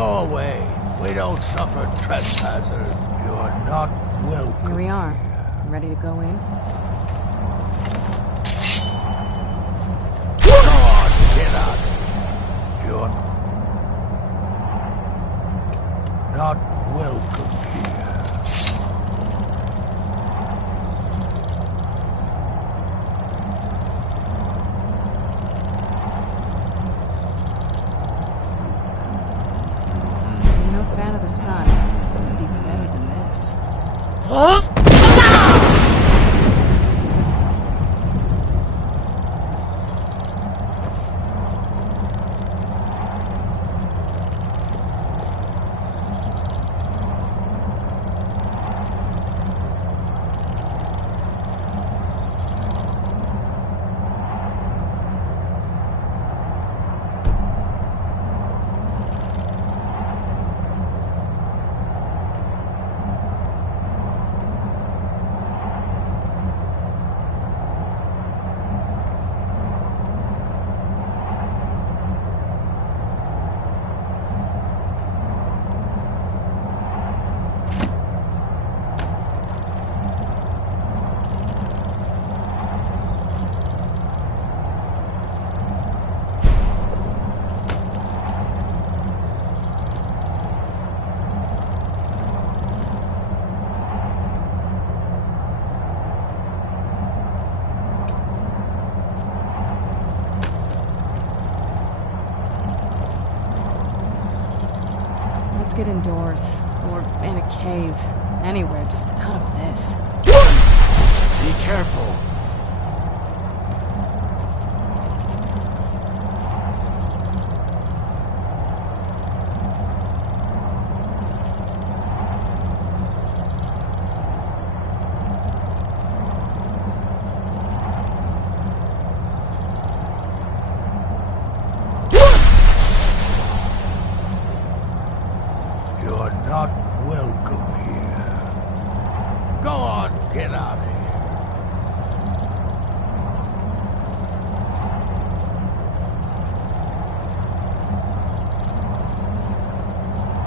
Go away. We don't suffer trespassers. You're not welcome. Here we are. Ready to go in? Go on, get out. You're not welcome here. I'm no fan of the sun. It would be better than this. Let's get indoors. Or in a cave. Anywhere, just out of this. Be careful. You're not welcome here. Go on, get out of here.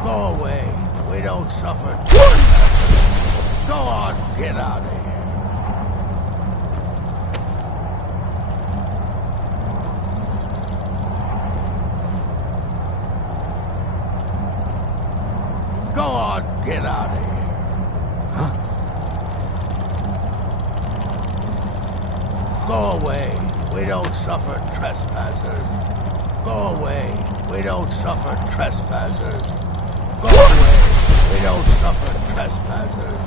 Go away. We don't suffer. Go on, get out of here. Go on, get out of here. Huh? Go away. We don't suffer trespassers. Go away. We don't suffer trespassers. Go away. We don't suffer trespassers.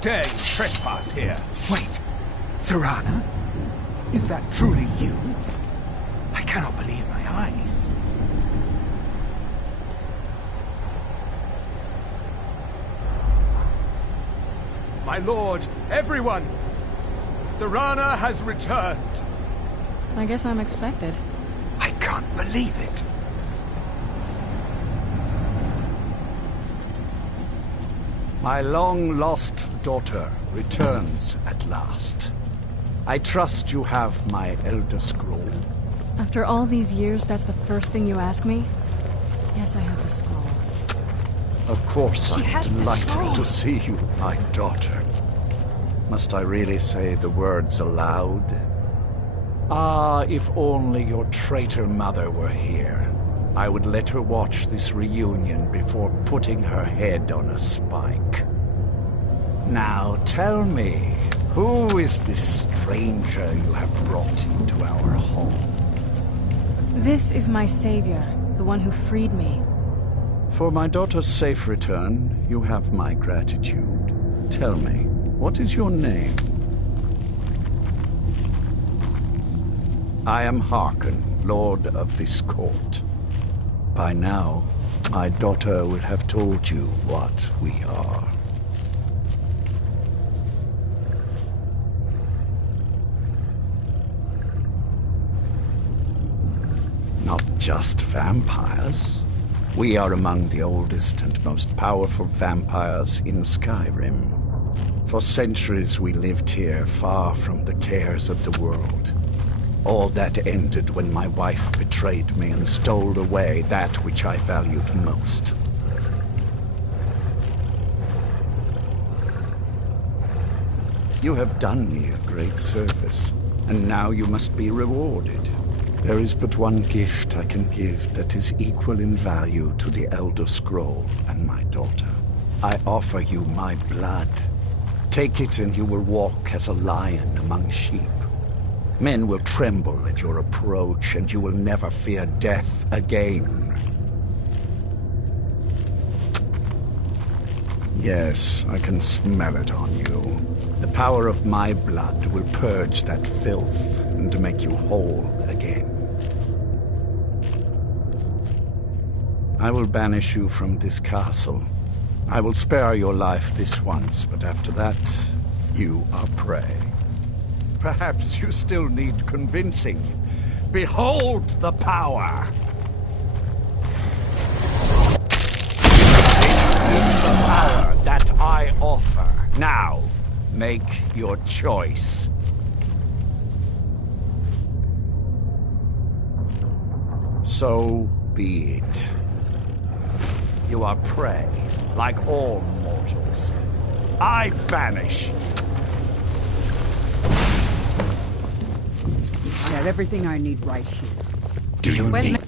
dare you trespass here? Wait, Serana? Is that truly you? I cannot believe my eyes. My lord, everyone! Serana has returned! I guess I'm expected. I can't believe it. My long-lost daughter returns at last. I trust you have my Elder Scroll. After all these years, that's the first thing you ask me? Yes, I have the scroll. Of course, She I'm has the delighted scroll. to see you, my daughter. Must I really say the words aloud? Ah, if only your traitor mother were here. I would let her watch this reunion before putting her head on a spike. Now tell me, who is this stranger you have brought into our home? This is my savior, the one who freed me. For my daughter's safe return, you have my gratitude. Tell me, what is your name? I am Harkon, Lord of this court. By now, my daughter will have told you what we are. Not just vampires. We are among the oldest and most powerful vampires in Skyrim. For centuries we lived here, far from the cares of the world. All that ended when my wife betrayed me and stole away that which I valued most. You have done me a great service, and now you must be rewarded. There is but one gift I can give that is equal in value to the Elder Scroll and my daughter. I offer you my blood. Take it and you will walk as a lion among sheep. Men will tremble at your approach, and you will never fear death again. Yes, I can smell it on you. The power of my blood will purge that filth and make you whole again. I will banish you from this castle. I will spare your life this once, but after that, you are prey. Perhaps you still need convincing. Behold the power! The power that I offer. Now, make your choice. So be it. You are prey, like all mortals. I banish you. I have everything I need right here. Do you need...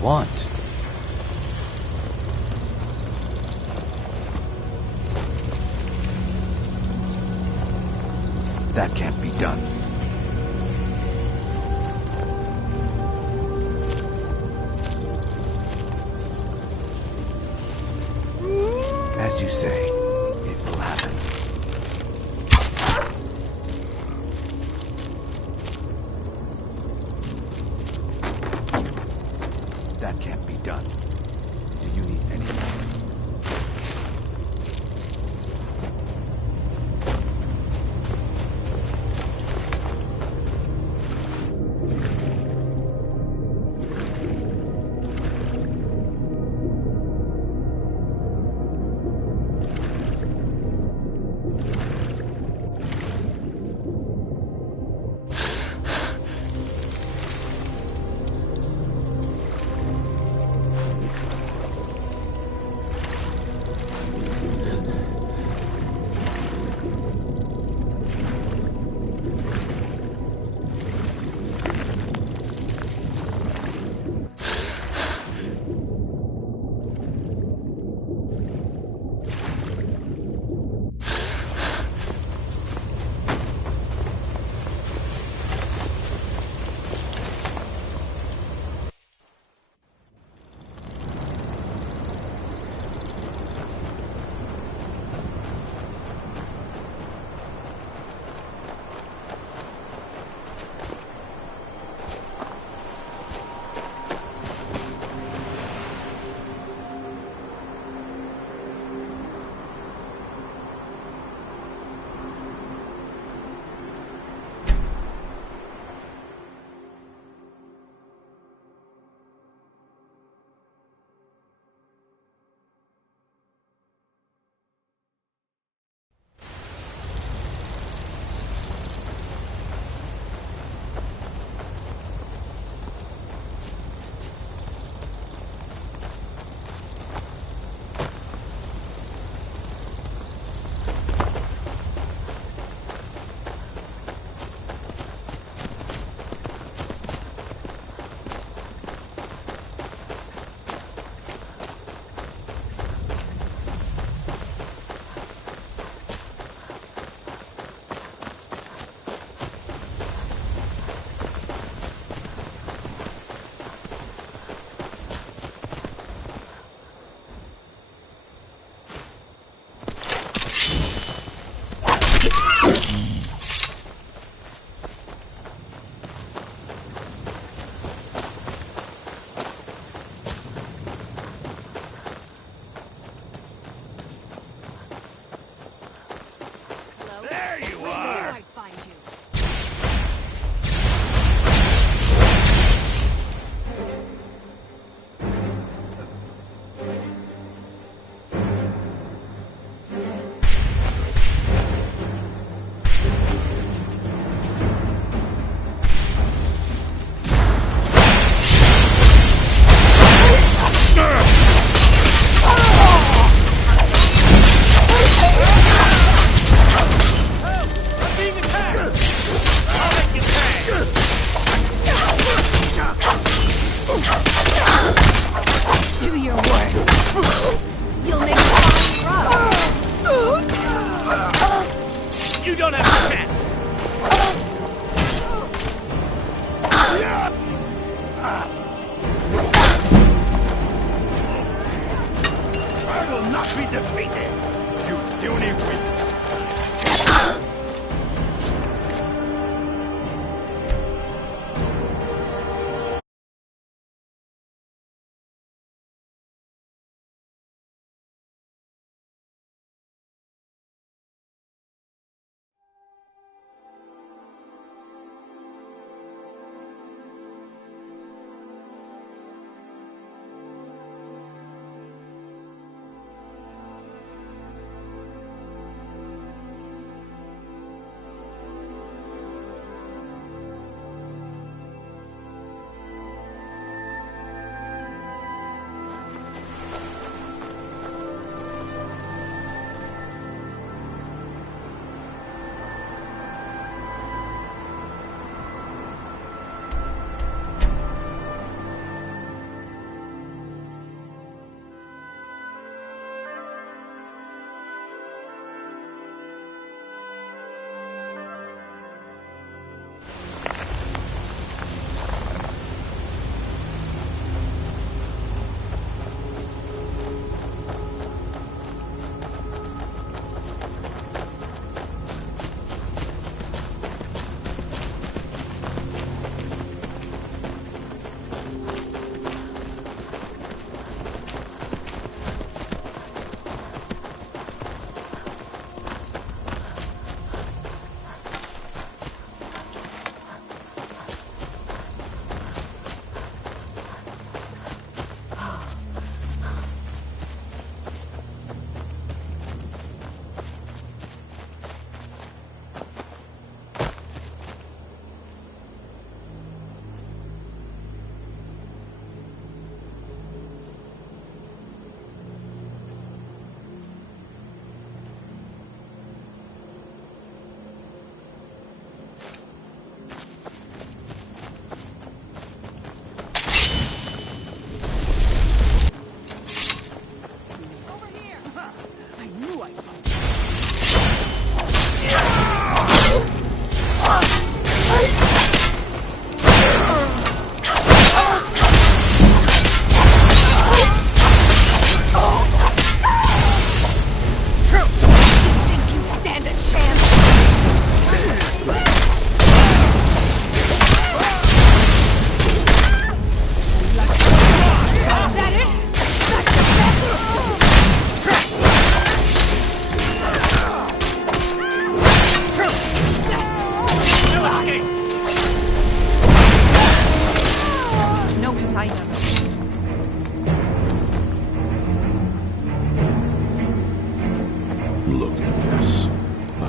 want? That can't be done. As you say, it will happen. That can't be done. Do you need anything?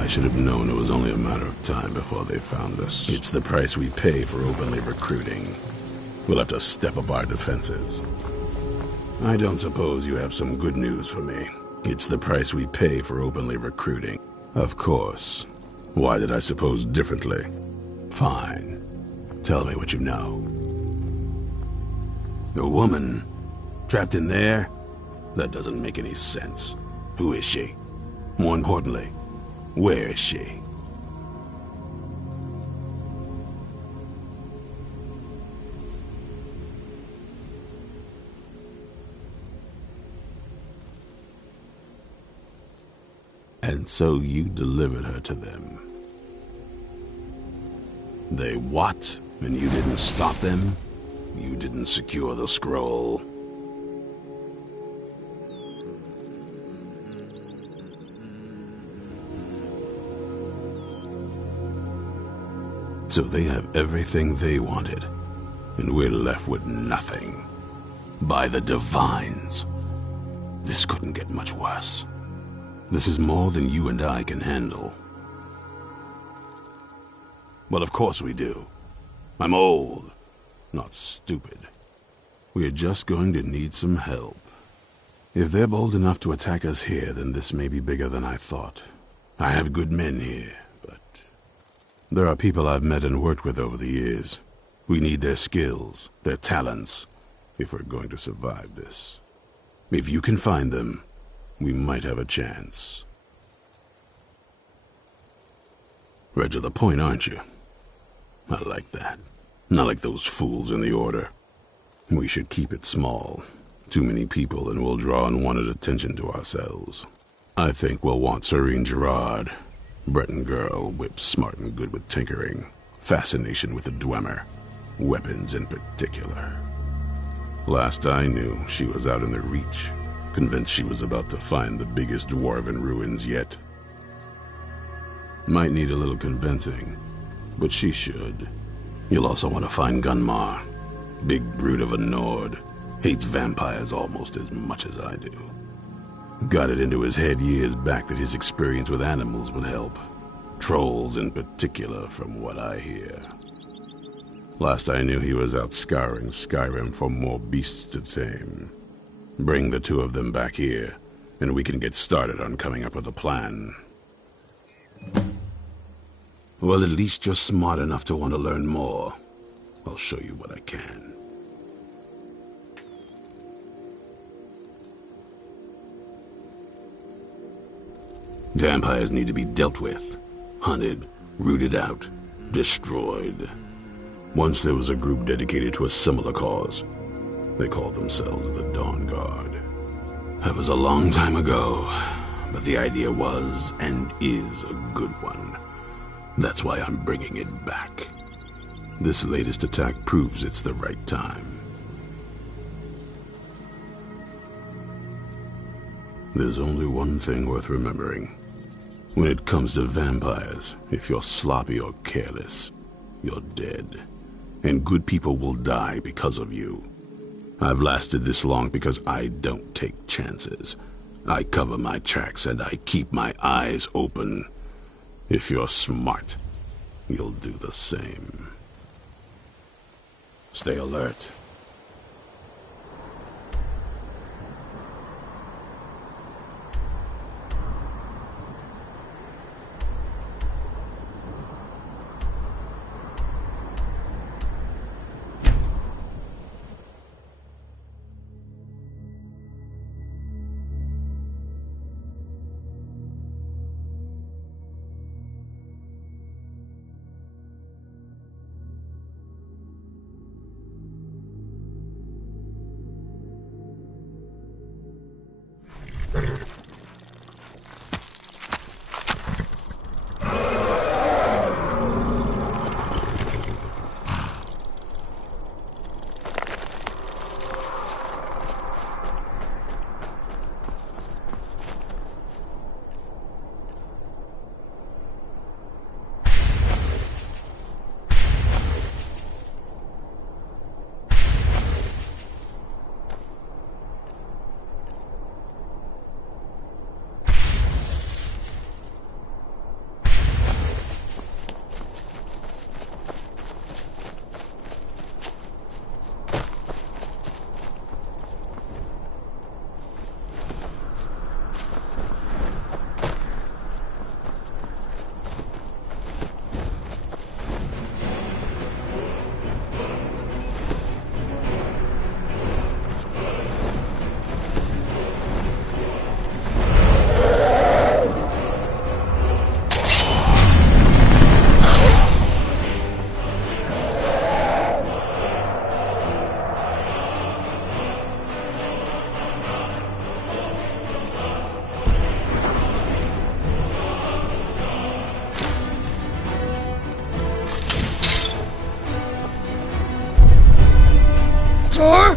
should have known it was only a matter of time before they found us. It's the price we pay for openly recruiting. We'll have to step up our defenses. I don't suppose you have some good news for me. It's the price we pay for openly recruiting. Of course. Why did I suppose differently? Fine. Tell me what you know. A woman? Trapped in there? That doesn't make any sense. Who is she? More importantly, where is she? And so you delivered her to them. They what? And you didn't stop them? You didn't secure the scroll? So they have everything they wanted, and we're left with nothing. By the Divines. This couldn't get much worse. This is more than you and I can handle. Well, of course we do. I'm old, not stupid. We're just going to need some help. If they're bold enough to attack us here, then this may be bigger than I thought. I have good men here, but there are people I've met and worked with over the years. We need their skills, their talents, if we're going to survive this. If you can find them, we might have a chance. Right to the point, aren't you? I like that. Not like those fools in the Order. We should keep it small. Too many people and we'll draw unwanted attention to ourselves. I think we'll want Serene Gerard. Breton girl, whip smart and good with tinkering. Fascination with the Dwemer. Weapons in particular. Last I knew, she was out in the Reach. Convinced she was about to find the biggest dwarven ruins yet. Might need a little convincing, but she should. You'll also want to find Gunmar. Big brute of a Nord. Hates vampires almost as much as I do. Got it into his head years back that his experience with animals would help. Trolls in particular, from what I hear. Last I knew he was out scouring Skyrim for more beasts to tame. Bring the two of them back here, and we can get started on coming up with a plan. Well, at least you're smart enough to want to learn more. I'll show you what I can. Vampires need to be dealt with, hunted, rooted out, destroyed. Once there was a group dedicated to a similar cause. They called themselves the Dawnguard. That was a long time ago, but the idea was and is a good one. That's why I'm bringing it back. This latest attack proves it's the right time. There's only one thing worth remembering. When it comes to vampires, if you're sloppy or careless, you're dead. And good people will die because of you. I've lasted this long because I don't take chances. I cover my tracks and I keep my eyes open. If you're smart, you'll do the same. Stay alert. sure?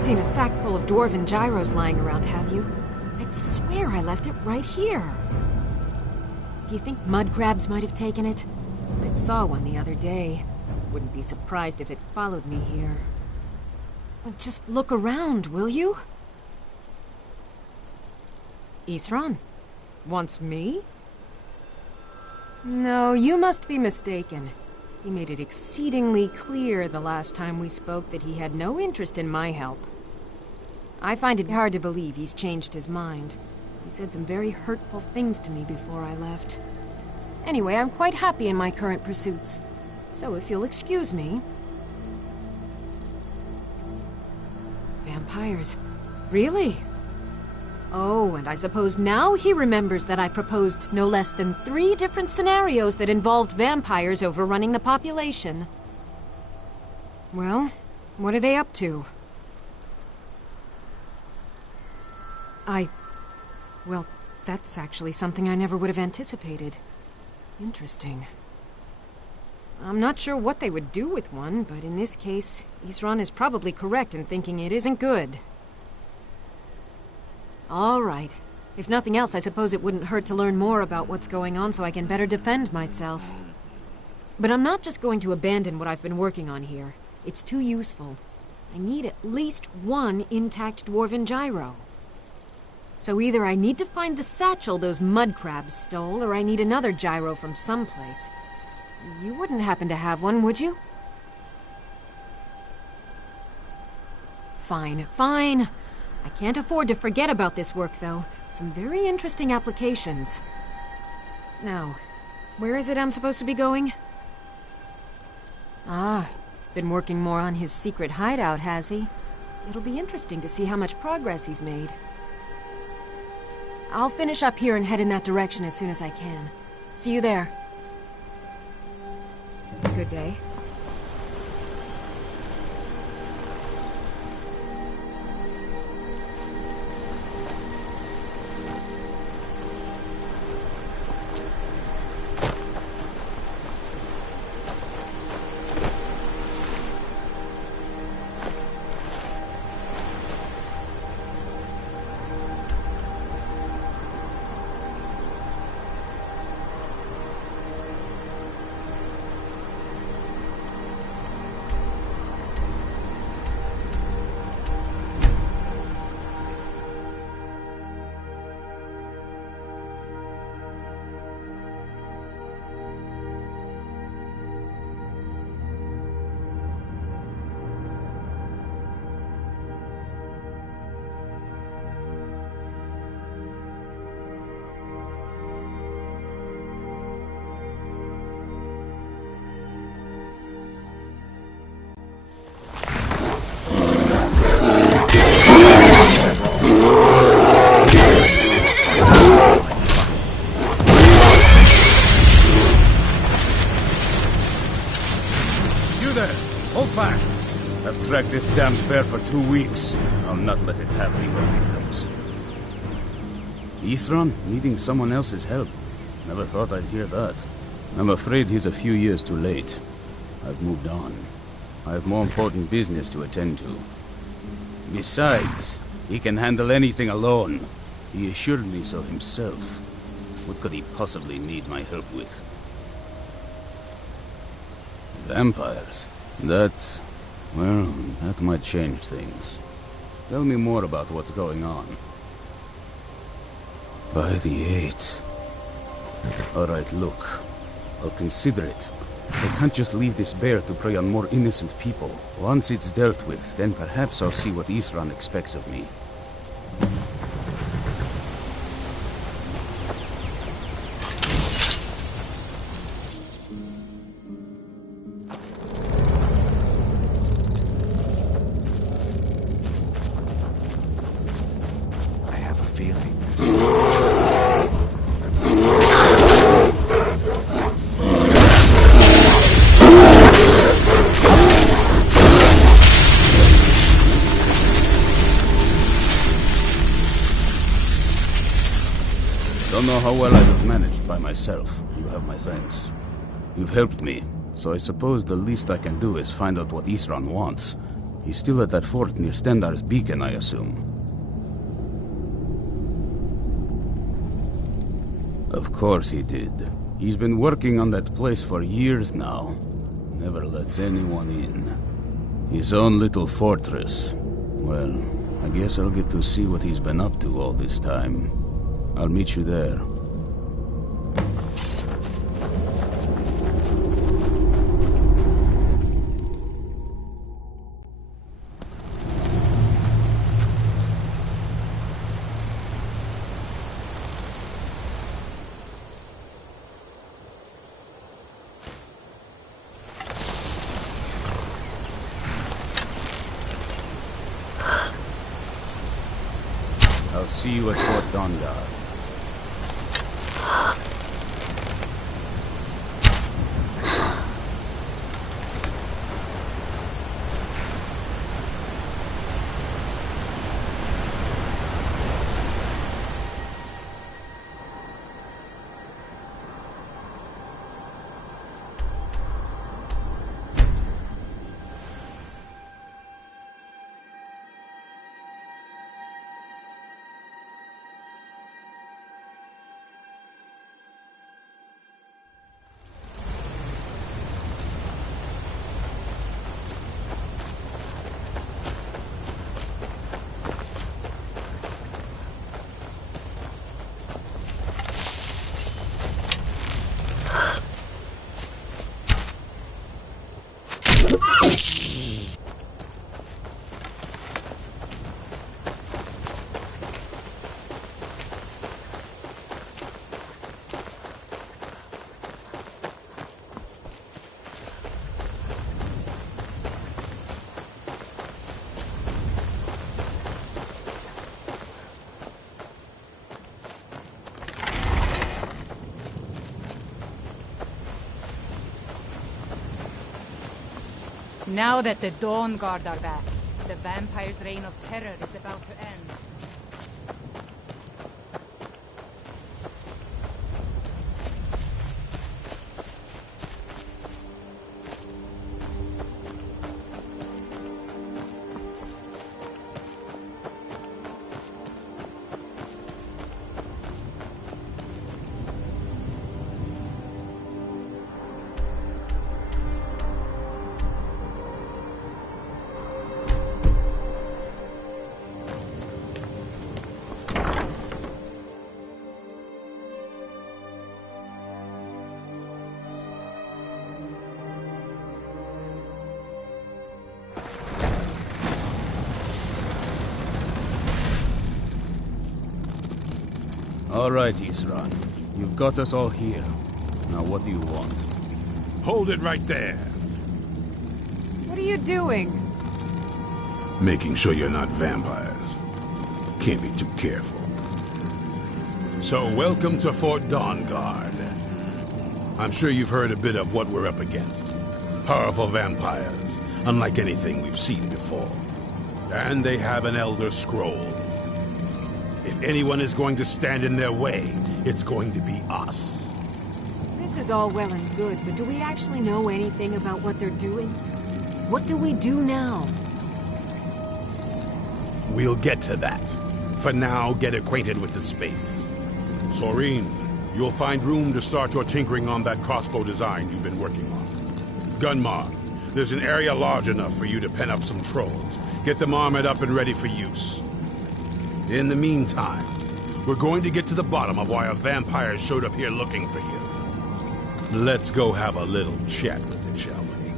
Seen a sack full of dwarven gyros lying around, have you? I'd swear I left it right here. Do you think mud crabs might have taken it? I saw one the other day. Wouldn't be surprised if it followed me here. Well, just look around, will you? Isran? Wants me? No, you must be mistaken. He made it exceedingly clear the last time we spoke that he had no interest in my help. I find it hard to believe he's changed his mind. He said some very hurtful things to me before I left. Anyway, I'm quite happy in my current pursuits. So if you'll excuse me... Vampires. Really? Oh, and I suppose now he remembers that I proposed no less than 3 different scenarios that involved vampires overrunning the population. Well, what are they up to? Well, that's actually something I never would have anticipated. Interesting. I'm not sure what they would do with one, but in this case, Isran is probably correct in thinking it isn't good. All right. If nothing else, I suppose it wouldn't hurt to learn more about what's going on so I can better defend myself. But I'm not just going to abandon what I've been working on here. It's too useful. I need at least 1 intact dwarven gyro. So either I need to find the satchel those mud crabs stole, or I need another gyro from someplace. You wouldn't happen to have one, would you? Fine, fine. I can't afford to forget about this work, though. Some very interesting applications. Now, where is it I'm supposed to be going? Ah, been working more on his secret hideout, has he? It'll be interesting to see how much progress he's made. I'll finish up here and head in that direction as soon as I can. See you there. Good day. I've tracked this damned bear for 2 weeks. I'll not let it have any more victims. Ithran needing someone else's help. Never thought I'd hear that. I'm afraid he's a few years too late. I've moved on. I have more important business to attend to. Besides, he can handle anything alone. He assured me so himself. What could he possibly need my help with? Vampires? That might change things. Tell me more about what's going on. By the 8th. Alright, look. I'll consider it. I can't just leave this bear to prey on more innocent people. Once it's dealt with, then perhaps I'll see what Ithran expects of me. I have a feeling Don't know how well I have managed by myself. You have my thanks. You've helped me, so I suppose the least I can do is find out what Ithran wants. He's still at that fort near Stendar's beacon, I assume. Of course he did. He's been working on that place for years now. Never lets anyone in. His own little fortress. Well, I guess I'll get to see what he's been up to all this time. I'll meet you there. I'll see you at Fort Dawnguard. Now that the Dawnguard are back, the vampire's reign of terror is about to end. All right, Ithran. You've got us all here. Now what do you want? Hold it right there. What are you doing? Making sure you're not vampires. Can't be too careful. So welcome to Fort Dawnguard. I'm sure you've heard a bit of what we're up against. Powerful vampires, unlike anything we've seen before. And they have an Elder Scroll. If anyone is going to stand in their way, it's going to be us. This is all well and good, but do we actually know anything about what they're doing? What do we do now? We'll get to that. For now, get acquainted with the space. Soreen, you'll find room to start your tinkering on that crossbow design you've been working on. Gunmar, there's an area large enough for you to pen up some trolls. Get them armored up and ready for use. In the meantime, we're going to get to the bottom of why a vampire showed up here looking for you. Let's go have a little chat with it, shall we?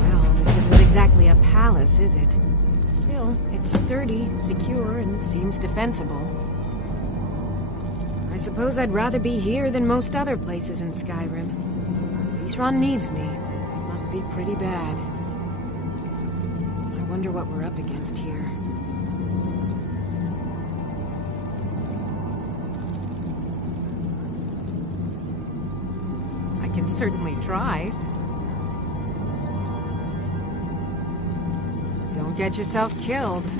Well, this isn't exactly a palace, is it? Still, it's sturdy, secure, and seems defensible. I suppose I'd rather be here than most other places in Skyrim. If Isran needs me, it must be pretty bad. I wonder what we're up against here. I can certainly try. Don't get yourself killed.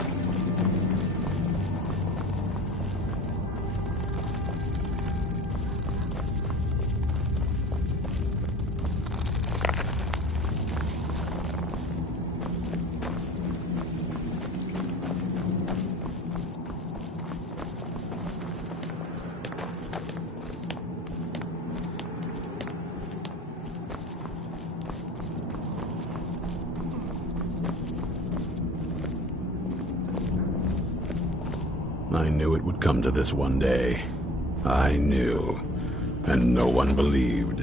I knew it would come to this one day. I knew. And no one believed.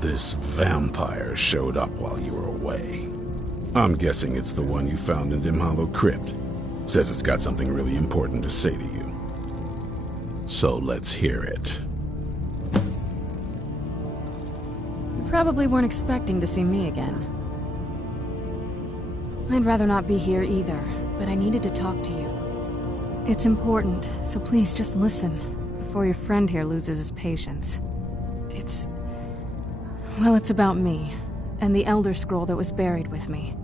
This vampire showed up while you were away. I'm guessing it's the one you found in Dim Hollow Crypt. Says it's got something really important to say to you. So let's hear it. Probably weren't expecting to see me again. I'd rather not be here either, but I needed to talk to you. It's important, so please just listen, before your friend here loses his patience. Well, it's about me, and the Elder Scroll that was buried with me.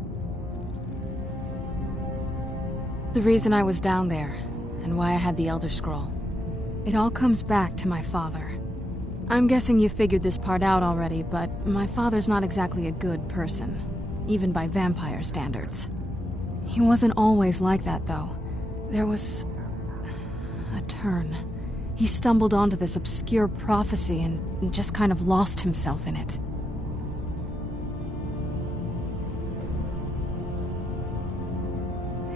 The reason I was down there, and why I had the Elder Scroll. It all comes back to my father. I'm guessing you figured this part out already, but my father's not exactly a good person, even by vampire standards. He wasn't always like that, though. There was a turn. He stumbled onto this obscure prophecy and just kind of lost himself in it.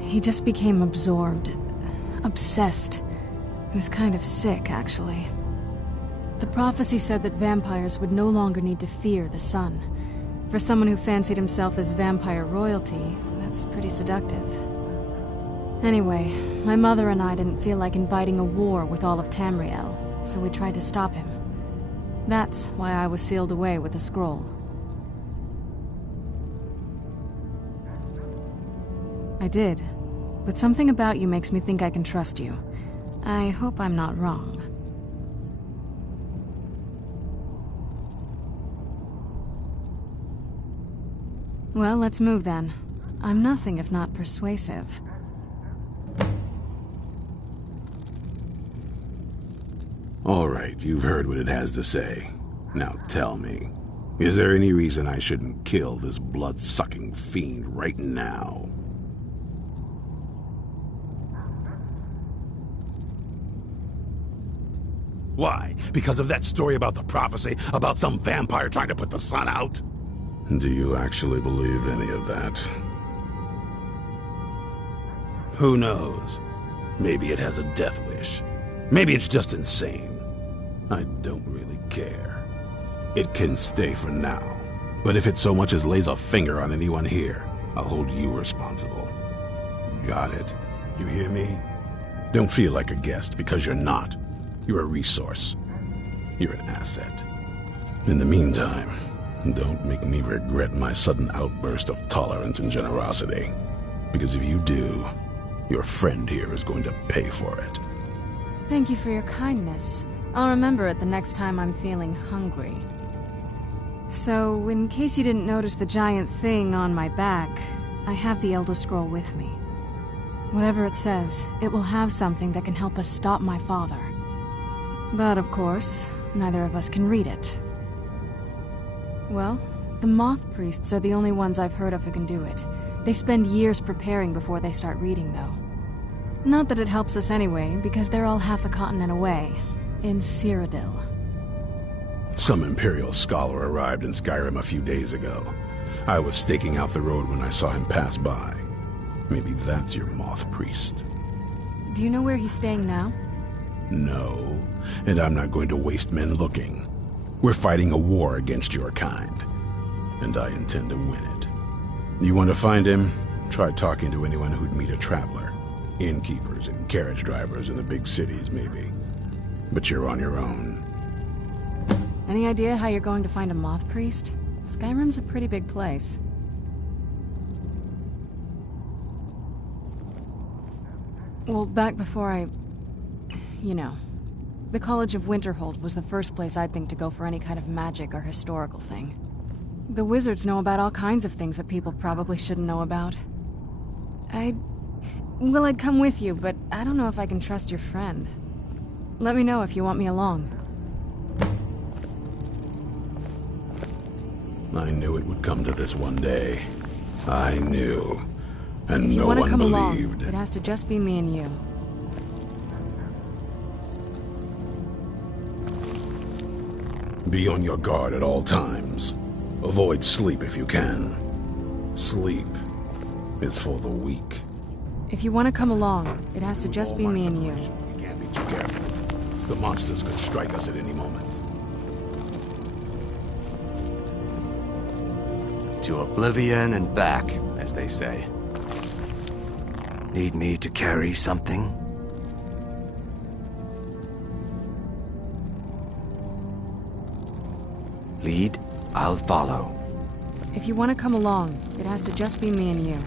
He just became absorbed, obsessed. He was kind of sick, actually. The prophecy said that vampires would no longer need to fear the sun. For someone who fancied himself as vampire royalty, that's pretty seductive. Anyway, my mother and I didn't feel like inviting a war with all of Tamriel, so we tried to stop him. That's why I was sealed away with the scroll. I did, but something about you makes me think I can trust you. I hope I'm not wrong. Well, let's move then. I'm nothing if not persuasive. All right, you've heard what it has to say. Now tell me, is there any reason I shouldn't kill this blood-sucking fiend right now? Why? Because of that story about the prophecy? About some vampire trying to put the sun out? Do you actually believe any of that? Who knows? Maybe it has a death wish. Maybe it's just insane. I don't really care. It can stay for now. But if it so much as lays a finger on anyone here, I'll hold you responsible. Got it? You hear me? Don't feel like a guest, because you're not. You're a resource. You're an asset. In the meantime, don't make me regret my sudden outburst of tolerance and generosity. Because if you do, Your friend here is going to pay for it. Thank you for your kindness. I'll remember it the next time I'm feeling hungry. So, in case you didn't notice the giant thing on my back, I have the Elder Scroll with me. Whatever it says, it will have something that can help us stop my father. But of course, neither of us can read it. Well, the Moth Priests are the only ones I've heard of who can do it. They spend years preparing before they start reading, though. Not that it helps us anyway, because they're all half a continent away, in Cyrodiil. Some Imperial scholar arrived in Skyrim a few days ago. I was staking out the road when I saw him pass by. Maybe that's your Moth Priest. Do you know where he's staying now? No, and I'm not going to waste men looking. We're fighting a war against your kind, and I intend to win it. You want to find him? Try talking to anyone who'd meet a traveler. Innkeepers and carriage drivers in the big cities, maybe. But you're on your own. Any idea how you're going to find a Moth Priest? Skyrim's a pretty big place. Well, back before you know, the College of Winterhold was the first place I'd think to go for any kind of magic or historical thing. The wizards know about all kinds of things that people probably shouldn't know about. I'd come with you, but I don't know if I can trust your friend. Let me know if you want me along. I knew it would come to this one day. I knew. And If you no want to one come believed. along, it has to just be me and you. Be on your guard at all times. Avoid sleep if you can. Sleep is for the weak. If you want to come along, it has to just be me and you. We can't be too careful. The monsters could strike us at any moment. To oblivion and back, as they say. Need me to carry something? Lead, I'll follow. If you want to come along, it has to just be me and you.